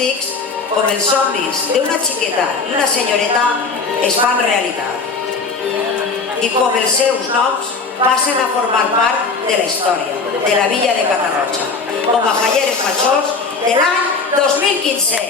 pronòstics, com els somnis d'una xiqueta i una senyoreta, es fan realitat. I com els seus noms passen a formar part de la història de la villa de Catarroja, com a falleres majors de l'any 2015.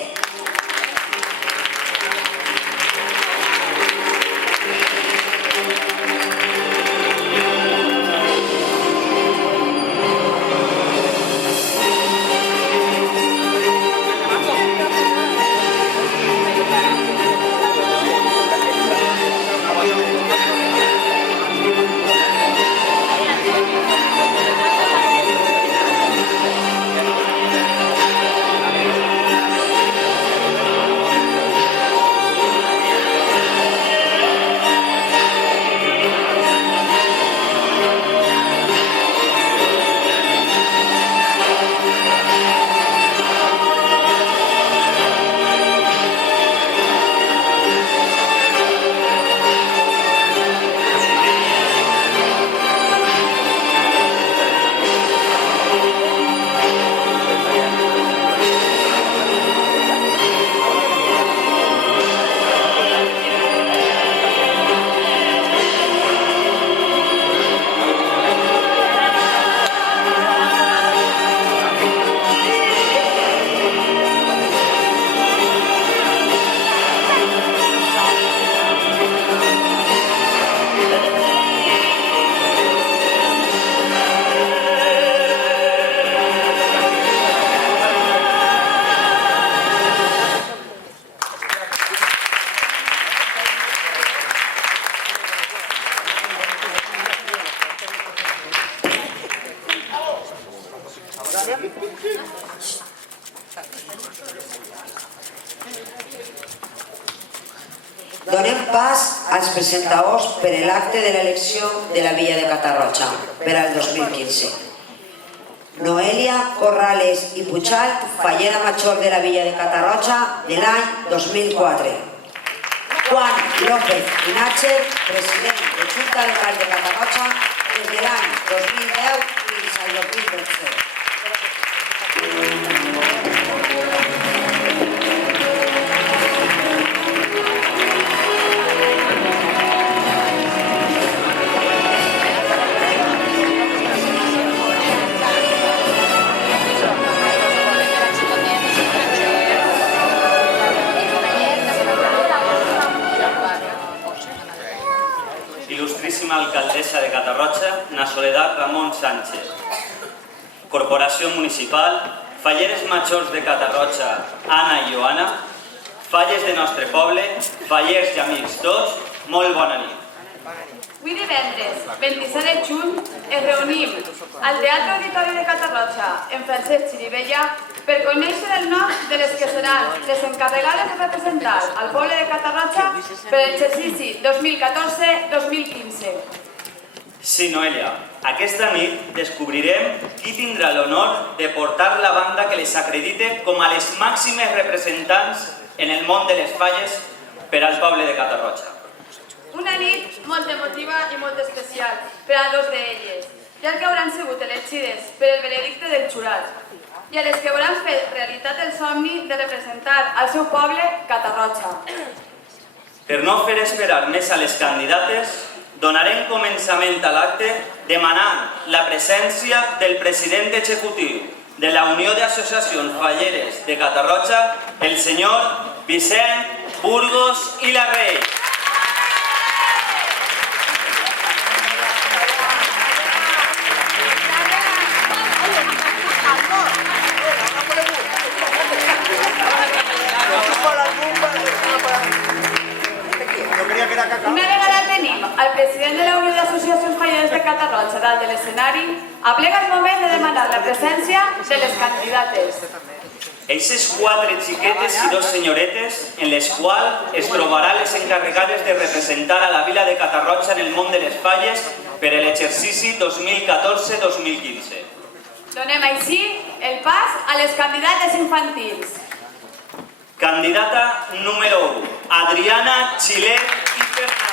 Donem pas als presentadors per l'acte de l'elecció de la villa de Catarroja per al 2015. Noelia Corrales i Puchal, fallera major de la villa de Catarroja de l'any 2004. Juan López i Nácher, president de Junta Local de Catarroja des de l'any 2010 fins al 2012. Il·lustríssima alcaldessa de Catarroja, na Soledad Ramón Sánchez. Corporació Municipal, falleres majors de Catarroja, Anna i Joana, falles de nostre poble, fallers i amics tots, molt bona nit. Avui divendres, 27 de juny, ens reunim al Teatre Auditori de Catarroja, en Francesc Xirivella, per conèixer el nom de les que seran les encarregades de representar al poble de Catarroja per l'exercici 2014-2015. Sí, Noelia, aquesta nit descobrirem qui tindrà l'honor de portar la banda que les acredite com a les màximes representants en el món de les falles per al poble de Catarroja. Una nit molt emotiva i molt especial per a dos d'elles, ja que hauran sigut elegides per el veredicte del jurat, i a les que hauran fet realitat el somni de representar al seu poble, Catarroja. Per no fer esperar més a les candidates, donarem començament a l'acte demanant la presència del president executiu de la Unió d'Associacions Falleres de Catarroja, el senyor Vicent Burgos i Larrey. Una vegada tenim al president de la Unió d'Associacions Falleres de Catarroja dalt de l'escenari, aplega el moment de demanar la presència de les candidates. Eixes 4 xiquetes i 2 senyoretes en les quals es trobaran les encarregades de representar a la vila de Catarroja en el món de les falles per a l'exercici 2014-2015. Donem així el pas a les candidates infantils. Candidata número 1, Adriana Chilet i Fernández.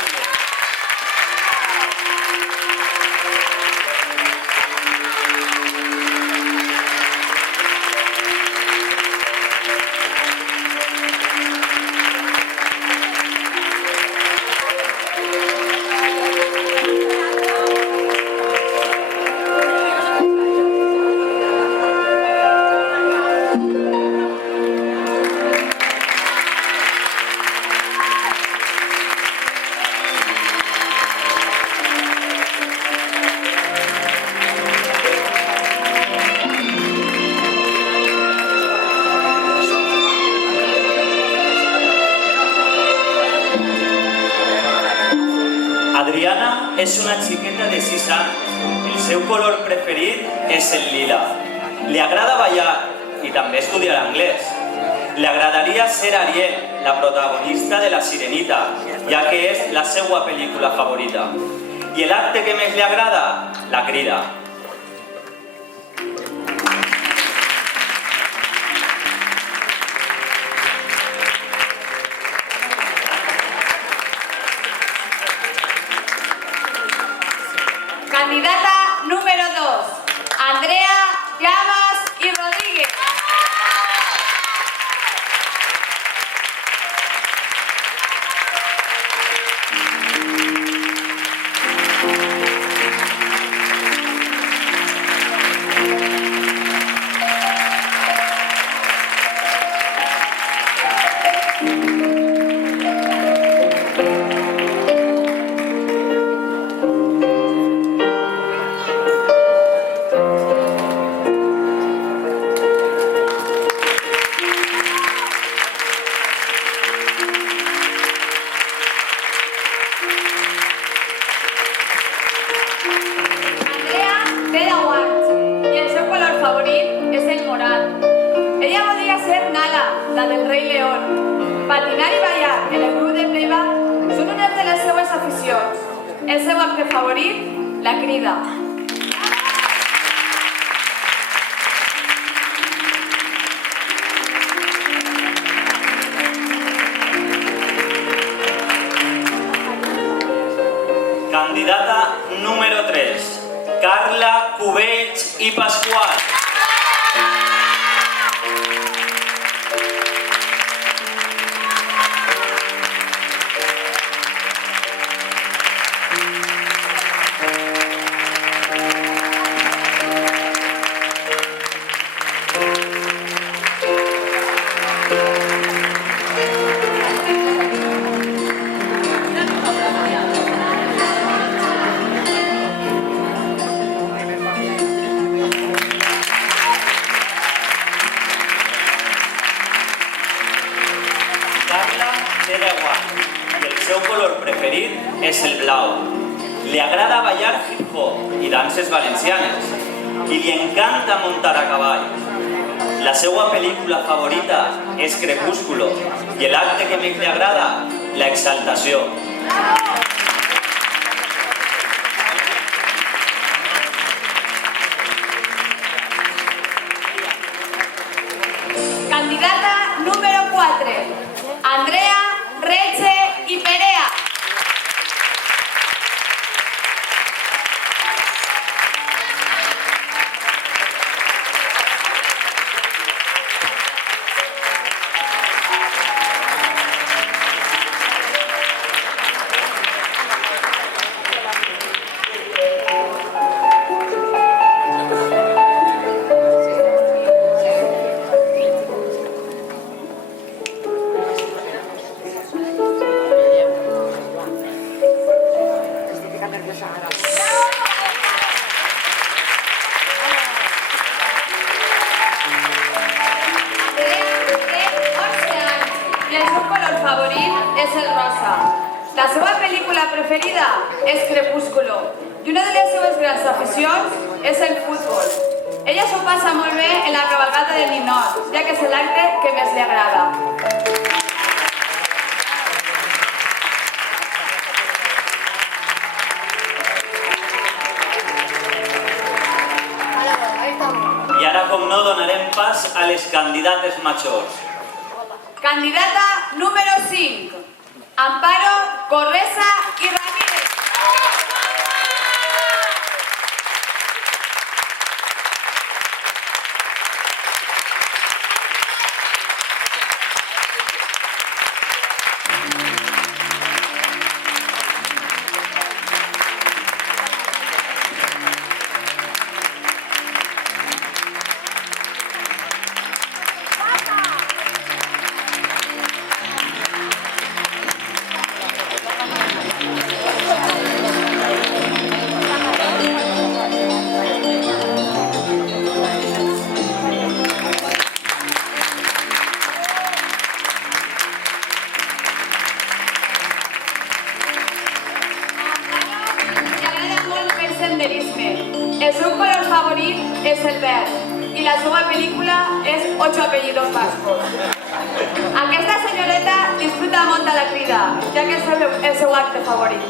és una xiqueta de 6 anys. El seu color preferit és el lila. Li agrada ballar i també estudiar anglès. Le agradaria ser Ariel, la protagonista de La Sirenita, ja que és la seva pel·lícula favorita. I l'acte que més li agrada? La crida. Candidata número 2, Andrea Llamas y Rodríguez. Patinar i ballar en el grup de playback són unes de les seues aficions. El seu acte favorit, la crida. Candidata número 3, Carla Cubells i Pasqual. El seu color preferit és el blau. Li agrada ballar hip-hop i danses valencianes i li encanta muntar a cavall. La seva pel·lícula favorita és Crepúsculo i l'acte que més li agrada, la exaltació. Candidata número 4, Andrea Reche y Perea. És el rosa. La seva pel·lícula preferida és Crepúsculo i una de les seves grans aficions és el futbol. Ella s'ho passa molt bé en la cavalcada de Ninot, ja que és l'acte que més li agrada. I ara, com no, donarem pas a les candidates majors. Candidata número 5, Amparo Corresa y Ramírez. és el verd i la seva pel·lícula és 8 apellidos vascos. Aquesta senyoreta disfruta molt de la crida, ja que és el seu acte favorit.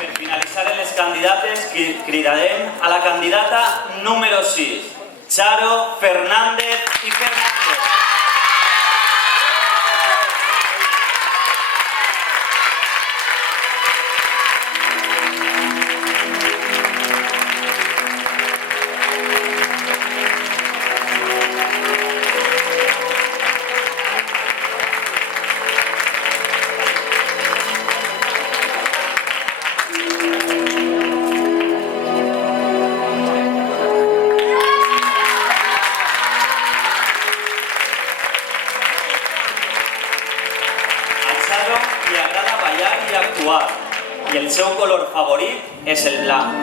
Per finalitzar les candidates, cridarem a la candidata número 6, Charo Fernández i Fernández. Li agrada ballar i actuar, i el seu color favorit és el blanc.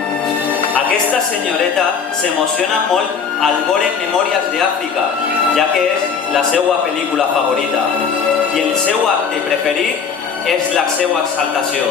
Aquesta senyoreta s'emociona molt al veure Memòries d'Àfrica, ja que és la seva pel·lícula favorita, i el seu acte preferit és la seva exaltació.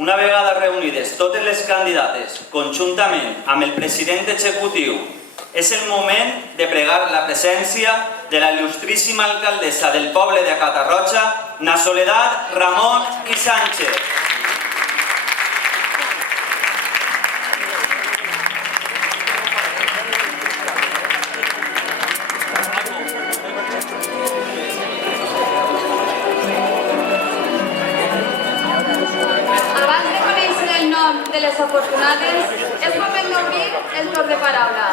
Una vegada reunides totes les candidates, conjuntament amb el president executiu, és el moment de pregar la presència de la il·lustríssima alcaldessa del poble de Catarroja, na Soledad Ramón i Sánchez. De les afortunades, és moment d'obrir el torn de paraula.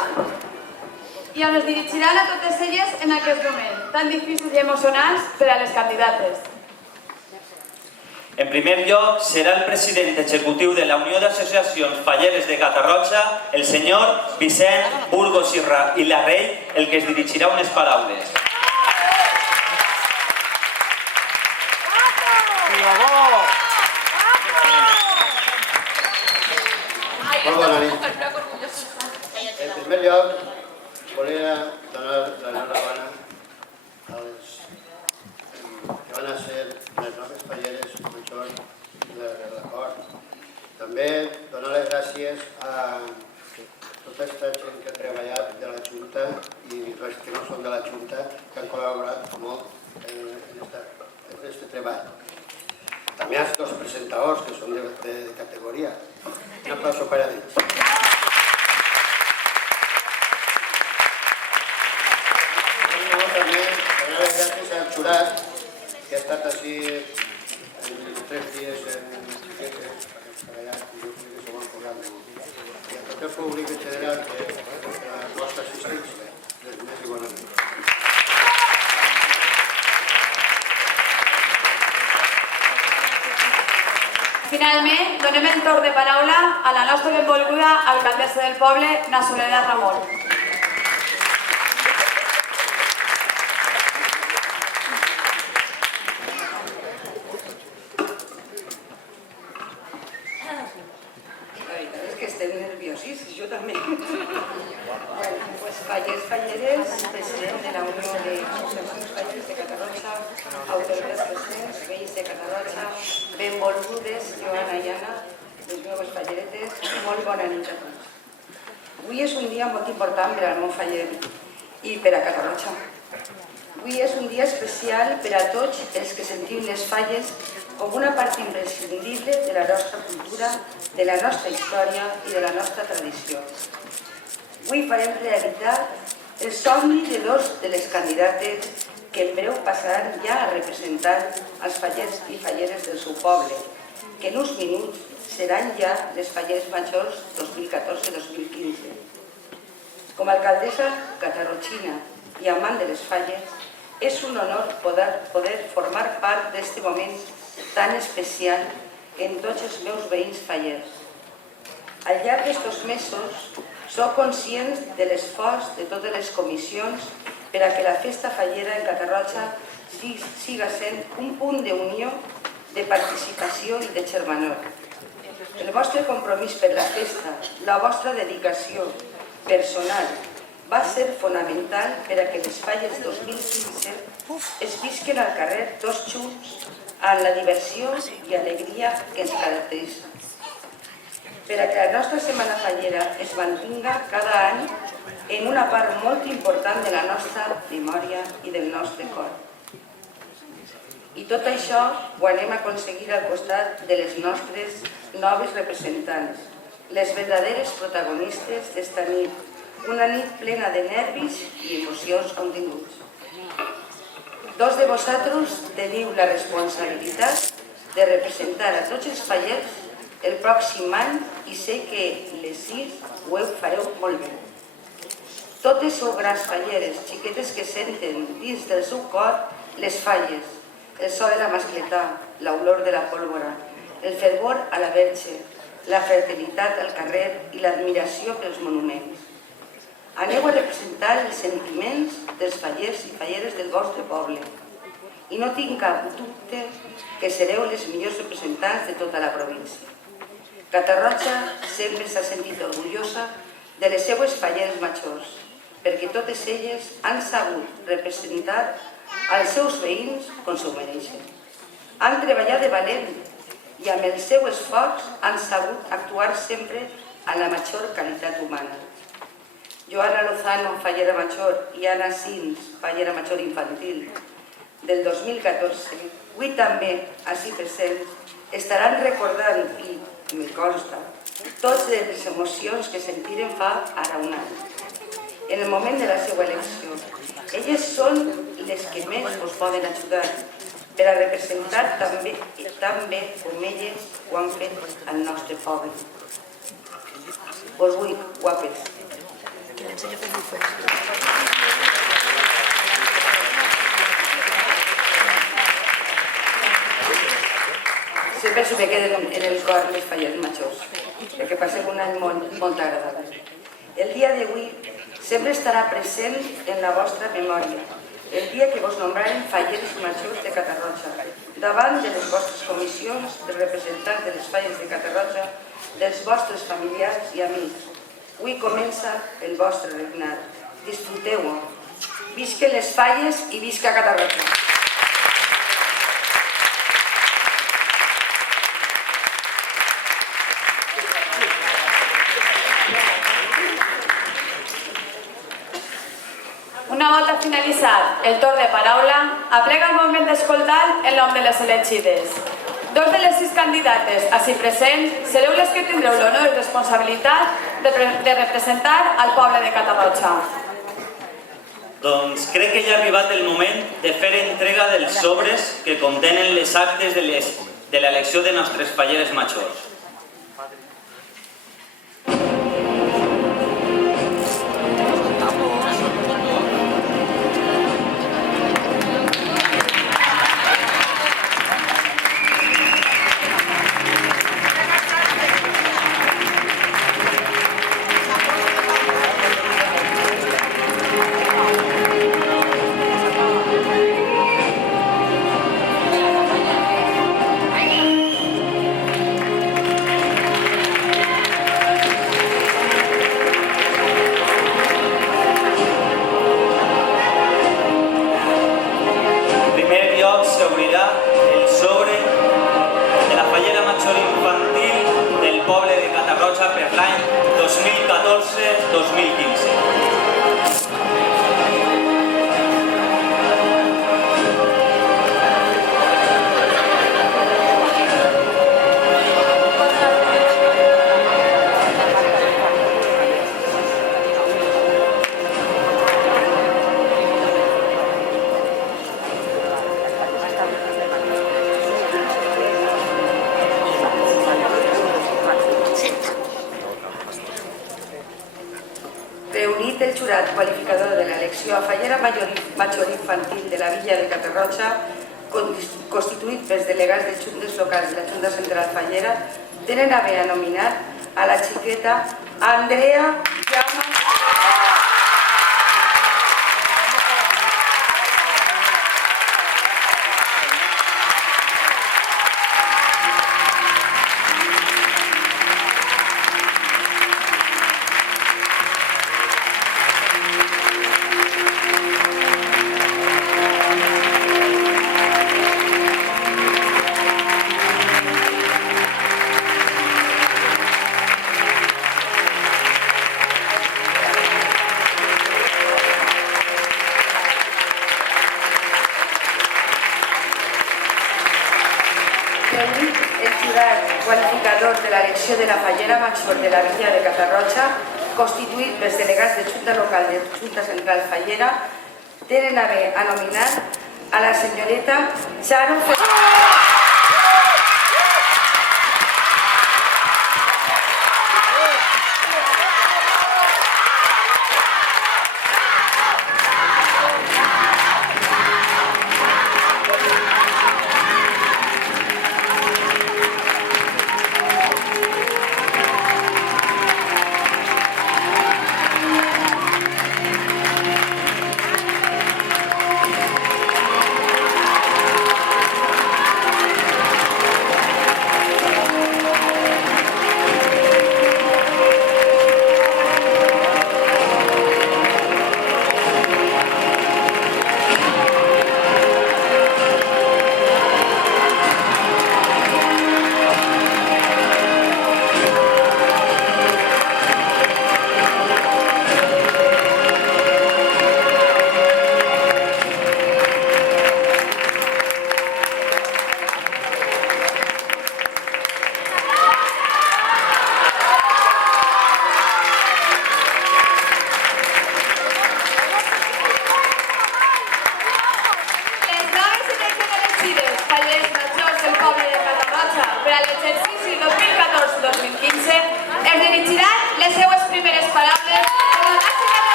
I on es dirigiran a totes elles en aquest moment, tan difícils i emocionants per a les candidates. En primer lloc, serà el president executiu de la Unió d'Associacions Falleres de Catarroja, el senyor Vicent Burgos i Larrey, el que es dirigirà unes paraules. Molt bona nit. En primer lloc, volia donar l'enhorabona als que van a ser les noves falleres majors de l'acord. També donar les gràcies a tota aquesta gent que ha treballat de la Junta i els que no són de la Junta, que han col·laborat molt en aquest treball. També als dos presentadors, que són de categoria. Un aplauso para ells. També donar les gràcies al jurat, que ha estat així en 3 dies en treballat, i jo crec que s'ho van posar molt. I a tot el públic en general, que la vostra assistència. Res més i bona nit. Finalment, donem el torn de paraula a la nostra benvolguda alcaldessa del poble, na Soledad Ramón. La veritat és que estem nerviosis, jo també. Bueno, pues falleres, president de la Unió d'Associacions Falleres de Catarroja, autoritats presents, veïns de Catarroja, benvolgudes, Joana i Anna, les meves falleretes, molt bona nit a tots. Avui és un dia molt important per al món faller i per a Catarroja. Avui és un dia especial per a tots els que sentim les falles com una part imprescindible de la nostra cultura, de la nostra història i de la nostra tradició. Avui farem realitat el somni de dos de les candidates que en breu passaran ja a representar els fallers i falleres del seu poble, que en uns minuts seran ja les falleres majors 2014-2015. Com a alcaldessa catarrotxina i amant de les falles, és un honor poder formar part d'aquest moment tan especial en tots els meus veïns fallers. Al llarg d'estos mesos, soc conscient de l'esforç de totes les comissions per a que la festa fallera en Catarroja siga sent un punt d'unió, de participació i de germanor. El vostre compromís per la festa, la vostra dedicació personal, va ser fonamental per a que les falles 2015 es visquen al carrer tots junts amb la diversió i alegria que ens caracteritza. Per a que la nostra Setmana Fallera es mantinga cada any en una part molt important de la nostra memòria i del nostre cor. I tot això ho anem a aconseguir al costat de les nostres noves representants, les verdaderes protagonistes d'esta nit, una nit plena de nervis i emocions continguts. Dos de vosaltres teniu la responsabilitat de representar a tots els fallers el pròxim any i sé que les 6 ho fareu molt bé. Totes sou grans falleres, xiquetes que senten dins del seu cor les falles, el so de la mascletà, l'olor de la pólvora, el fervor a la Verge, la fraternitat al carrer i l'admiració pels monuments. Aneu a representar els sentiments dels fallers i falleres del vostre poble i no tinc cap dubte que sereu les millors representants de tota la província. Catarroja sempre s'ha sentit orgullosa de les seues falleres majors, perquè totes elles han sabut representar als seus veïns com s'ho mereixen. Han treballat de valent i amb el seu esforç han sabut actuar sempre amb la major qualitat humana. Joana Lozano, fallera major, i Anna Sins, fallera major infantil, del 2014, avui també, així presents, estaran recordant, i me consta, totes les emocions que sentiren fa ara un any, en el moment de la seva elecció. Elles són les que més us poden ajudar per a representar tan bé com elles ho han fet al nostre poble. Vos vull, guapes. Sempre s'ho me queden en el cor les falles majors, perquè passem un any molt agradable. El dia d'avui sempre estarà present en la vostra memòria, el dia que vos nombraren falleres majors de Catarroja, davant de les vostres comissions de representants de les falles de Catarroja, dels vostres familiars i amics. Avui comença el vostre regnat. Disfruteu-ho. Visca les falles i visca Catarroja. Una volta finalitzat el torn de paraula, aplega el moment d'escoltar el nom de les elegides. Dos de les 6 candidates així presents sereu les que tindreu l'honor i responsabilitat de representar al poble de Catarroja. Doncs crec que ja ha arribat el moment de fer entrega dels sobres que contenen les actes de l'elecció de nostres falleres majors. Per l'any 2014-2015. Reunit el jurat qualificador de l'elecció a fallera major infantil de la Villa de Catarroja, constituït pels delegats de juntes locals de la Junta Central Fallera, tenen a bé a nominar a la xiqueta Andrea Jaume el jurat qualificador de l'elecció de la fallera major de la Villa de Catarroja, constituït pels delegats de Junta Local de Junta Central Fallera, tenen a bé a nominar a la senyoreta Charo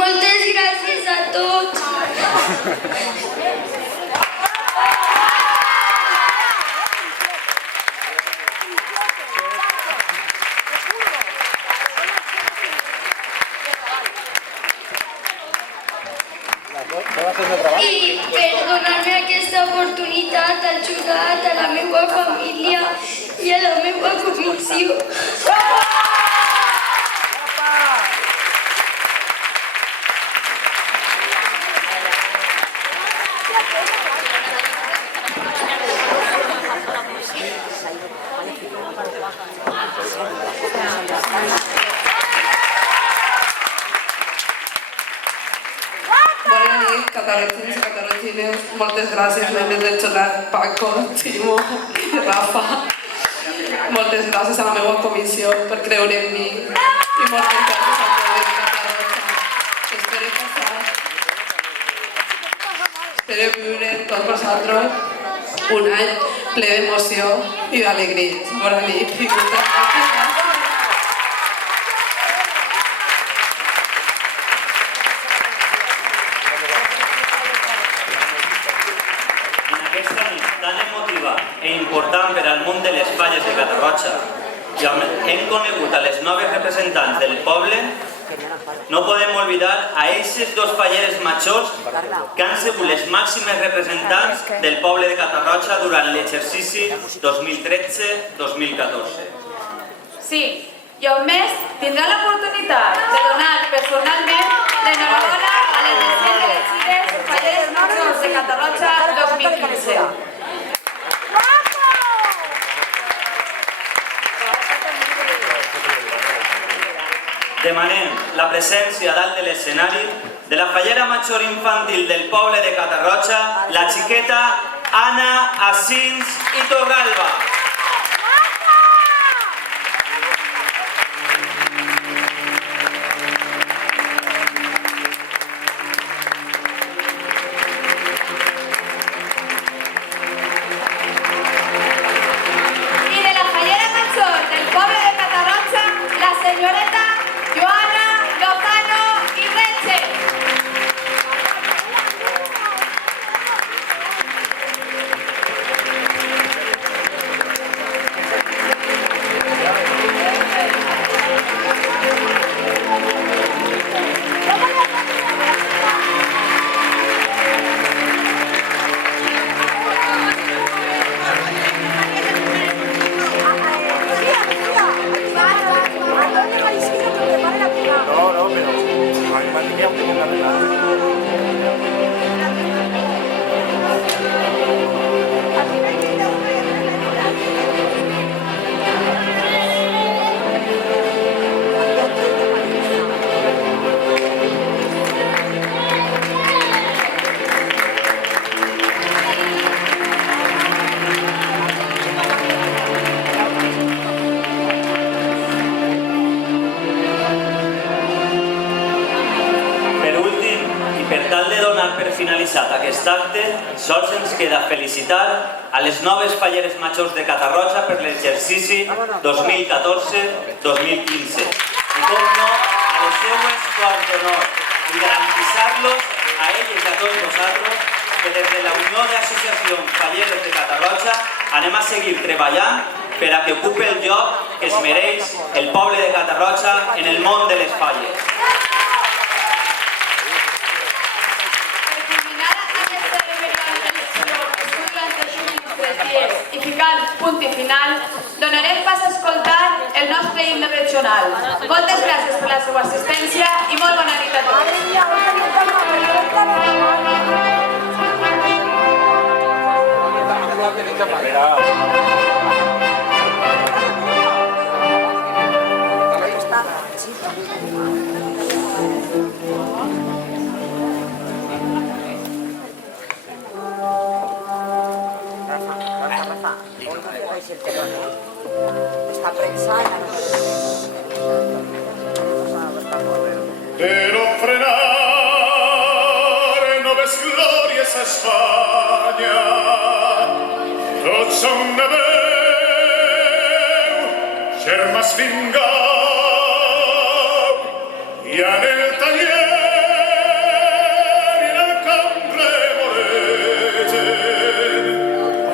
Moltes gràcies a tots. I per donar-me aquesta oportunitat ha ajudat a la meva família i a la meva comissió. Bona nit, catarrotins i catarrotines. Moltes gràcies, membres del Xonat, Paco, Ximo i Rafa. Moltes gràcies a la meva comissió per creure en mi. I moltes gràcies al poble de Catarroja. Espero viure tots vosaltres un any ple d'emoció i d'alegries. Bona nit i moltes gràcies. Important per al món de les falles de Catarroja i hem conegut a les noves representants del poble, no podem oblidar a aquestes dos falleres majors que han sigut les màximes representants del poble de Catarroja durant l'exercici 2013-2014. Sí, i un mes tindrà l'oportunitat de donar personalment l'enhorabona a les recent elegides falleres majors de Catarroja 2015. Demanem la presència dalt de l'escenari de la fallera major infantil del poble de Catarroja, la xiqueta Anna Asins i Torralba. I de la fallera major del poble de Catarroja, la senyoreta Joana Lozano i Reche. finalitzat aquest acte, sols ens queda felicitar a les noves falleres majors de Catarroja per l'exercici 2014-2015 i, com no, a les seues quarts d'honor i garantir-los a elles i a tots vosaltres que des de la Unió d'Associacions Falleres de Catarroja anem a seguir treballant per a que ocupe el lloc que es mereix el poble de Catarroja en el món de les falles. I ficant punt i final, donarem pas a escoltar el nostre himne regional. Moltes gràcies per la seva assistència i molt bona nit a tots. Pero frenar no ves glòries a Espanya, tots som de veu, germans vingau, i en el taller i en el camp revolegen,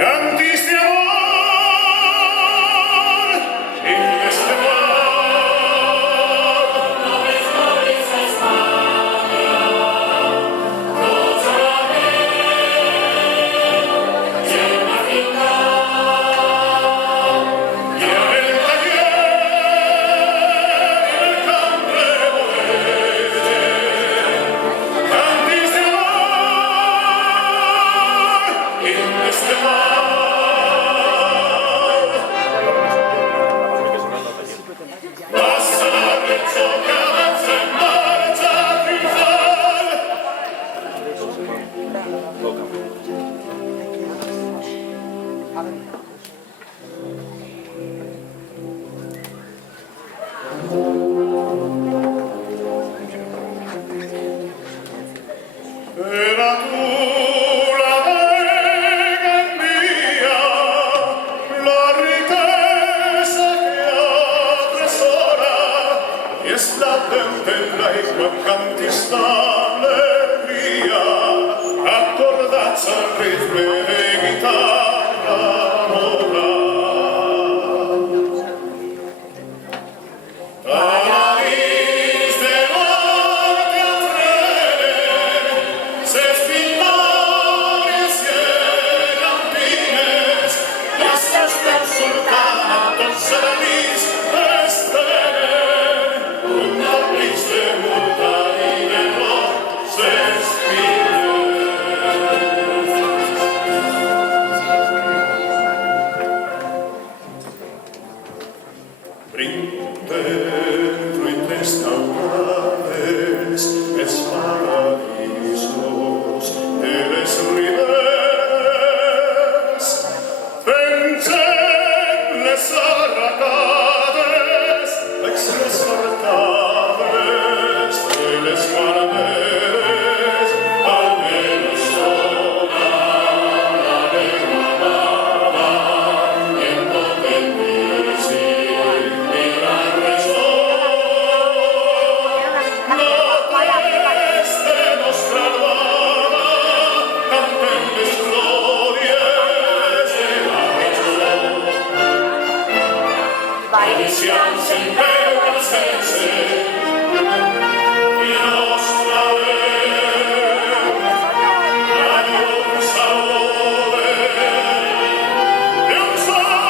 cantis d'amor i d'estimar. Era tu la vega mia, la riqueza que atresora, y es la templa y quan cantis d'alegria, acordats al ritme de guitarra mola. Dentro y restaurades els paradisos de les riberes, pensem les arracades, les arcades de les palmeres, almenys toda la lengua amada en poder siamo sempre sense la nostra veu, la llum salve e un sole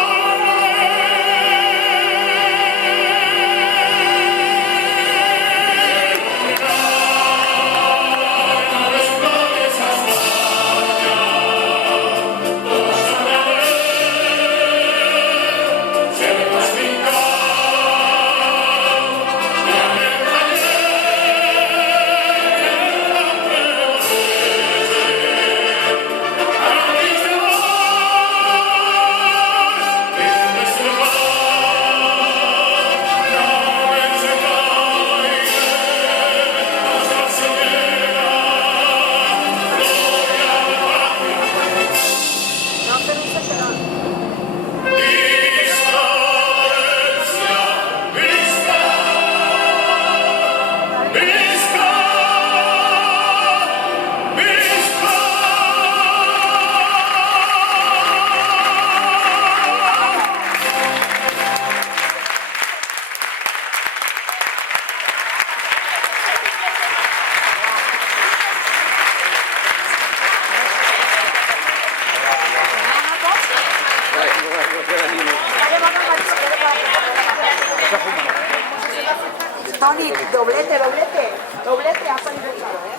Toni, doblete, ha salido claro, ¿eh?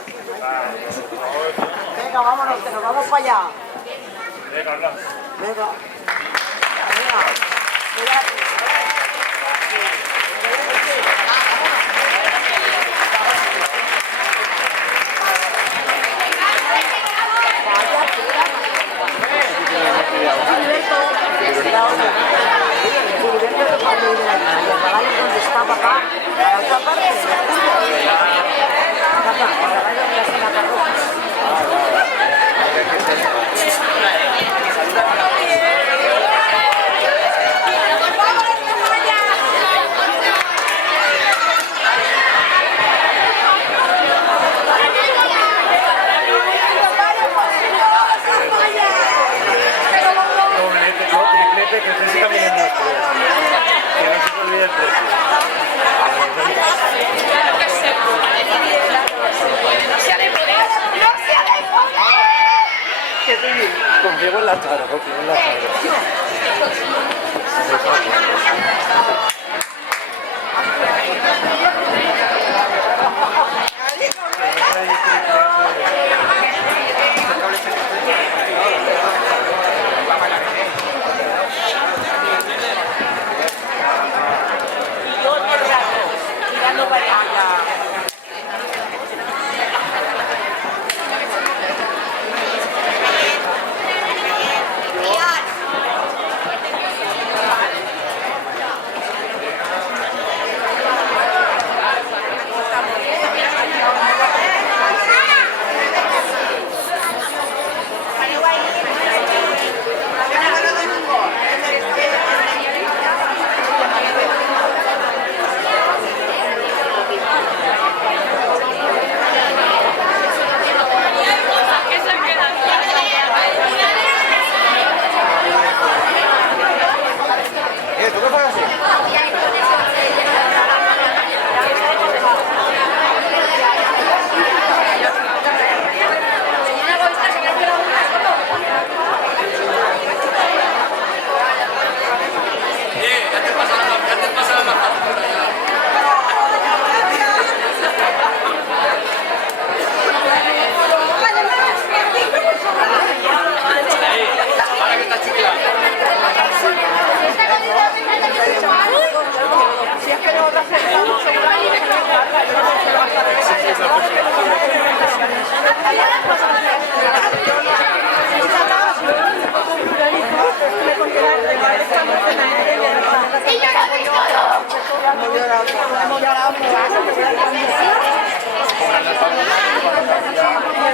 Venga, vámonos, que nos vamos para allá. Venga. ¿Dónde está papá? La otra parte. Que usted siga mirando los precios. Que no se te olvide el precio. No se ha de poder. Confío en la cara, confío en la cara.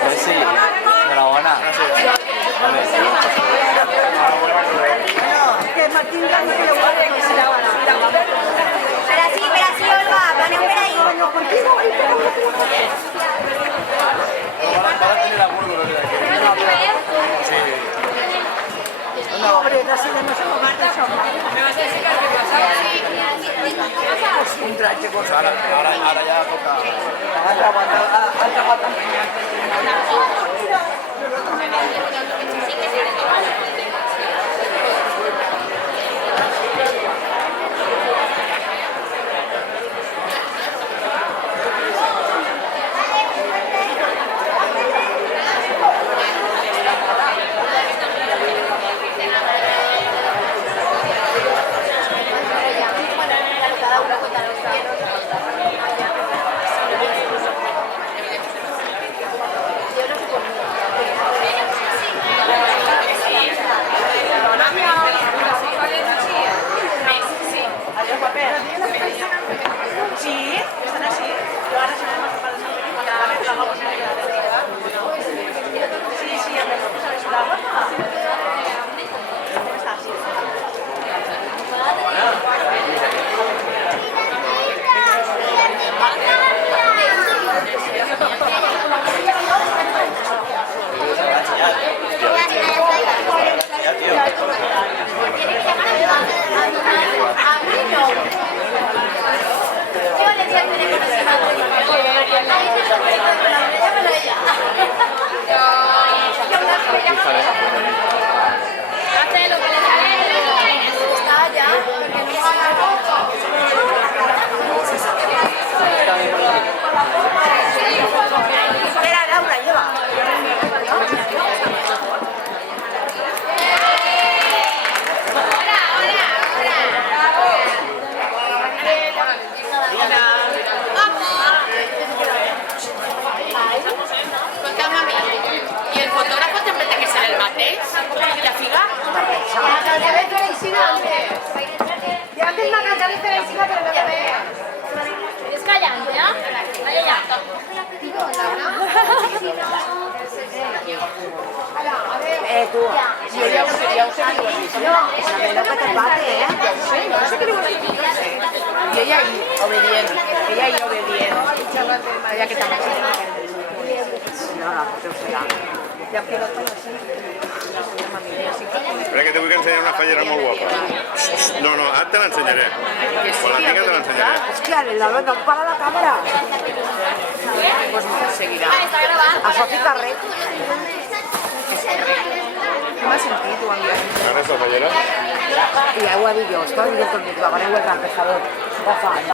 Pues sí, enhorabuena. Que Martín Blanco que lo guarde con la vara. Pero sí, Olga, pone un ahí. Para tener acuerdo lo que hay. Sí. No, hombre, así de no se tomar de sopa. Un traje con Ahora ya toca. Yo no sé por qué. hacer una canción diferenciada, pero no te veo. Es callante, ¿eh? Vaya ya. Tú, yo ya us digo això. No, que te'n bate, No sé què li vols dir. I ella ahí, obedient. Ella que també no, pues ho serà. Ja em quedo per Espera, que te vull ensenyar una fallera molt guapa. No, ara te l'ensenyaré. Quan la tinga te l'ensenyaré. Hòstia, no em para la càmera. Pues seguirà. A Sofi Carrer. Com has sentit, ho han dit? Ara esta fallera? I ja ho ha dit jo, estava dient tot el dia, agarreu el ram, per favor.